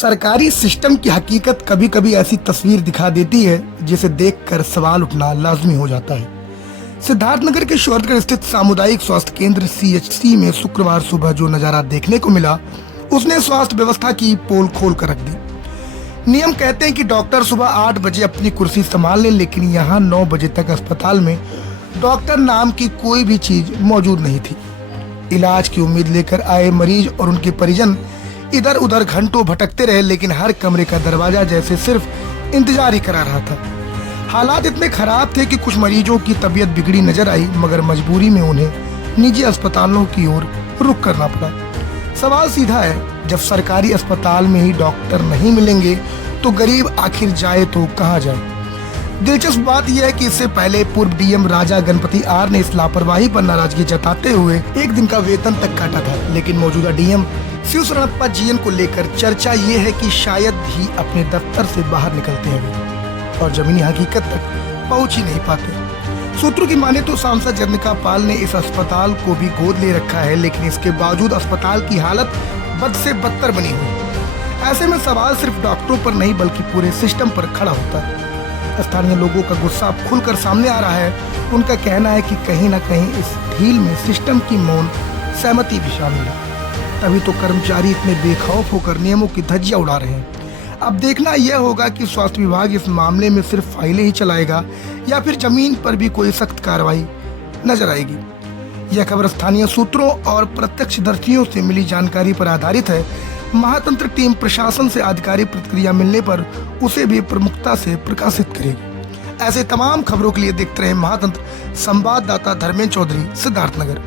सरकारी सिस्टम की हकीकत कभी कभी ऐसी तस्वीर दिखा देती है जिसे देखकर सवाल उठना लाजमी हो जाता है। सिद्धार्थनगर के शौहरतगढ़ स्थित सामुदायिक स्वास्थ्य केंद्र सीएचसी में शुक्रवार सुबह जो नजारा देखने को मिला उसने स्वास्थ्य व्यवस्था की पोल खोल कर रख दी। नियम कहते हैं कि डॉक्टर सुबह 8 बजे अपनी कुर्सी संभाल लें, लेकिन यहाँ 9 बजे तक अस्पताल में डॉक्टर नाम की कोई भी चीज मौजूद नहीं थी। इलाज की उम्मीद लेकर आए मरीज और उनके परिजन इधर उधर घंटों भटकते रहे, लेकिन हर कमरे का दरवाजा जैसे सिर्फ इंतजार ही करा रहा था। हालात इतने खराब थे कि कुछ मरीजों की तबीयत बिगड़ी नजर आई, मगर मजबूरी में उन्हें निजी अस्पतालों की ओर रुख करना पड़ा। सवाल सीधा है, जब सरकारी अस्पताल में ही डॉक्टर नहीं मिलेंगे तो गरीब आखिर जाए तो कहाँ जाए। दिलचस्प बात यह है कि इससे पहले पूर्व डीएम राजा गणपति आर ने इस लापरवाही पर नाराजगी जताते हुए एक दिन का वेतन तक काटा था, लेकिन मौजूदा डीएम शिव शरणप्पा जीएन को लेकर चर्चा ये है कि शायद ही अपने दफ्तर से बाहर निकलते हैं और जमीनी हकीकत तक पहुंच ही नहीं पाते। सूत्रों की माने तो सांसद जगनिका पाल ने इस अस्पताल को भी गोद ले रखा है, लेकिन इसके बावजूद अस्पताल की हालत बद से बदतर बनी हुई। ऐसे में सवाल सिर्फ डॉक्टरों पर नहीं बल्कि पूरे सिस्टम पर खड़ा होता है। स्थानीय लोगों का गुस्सा अब खुलकर सामने आ रहा है। उनका कहना है कि कहीं न कहीं इस ढील में सिस्टम की मौन सहमति भी शामिल है, तभी तो कर्मचारी इतने बेखौफ होकर नियमों की धज्जियां उड़ा रहे हैं। अब देखना यह होगा कि स्वास्थ्य विभाग इस मामले में सिर्फ फाइलें ही चलाएगा या फिर जमीन पर भी कोई सख्त कार्रवाई नजर आएगी। यह खबर स्थानीय सूत्रों और प्रत्यक्षदर्शियों से मिली जानकारी पर आधारित है। महातंत्र टीम प्रशासन से आधिकारिक प्रतिक्रिया मिलने पर उसे भी प्रमुखता से प्रकाशित करेगी। ऐसे तमाम खबरों के लिए देखते रहे महातंत्र। संवाददाता धर्मेंद्र चौधरी, सिद्धार्थनगर।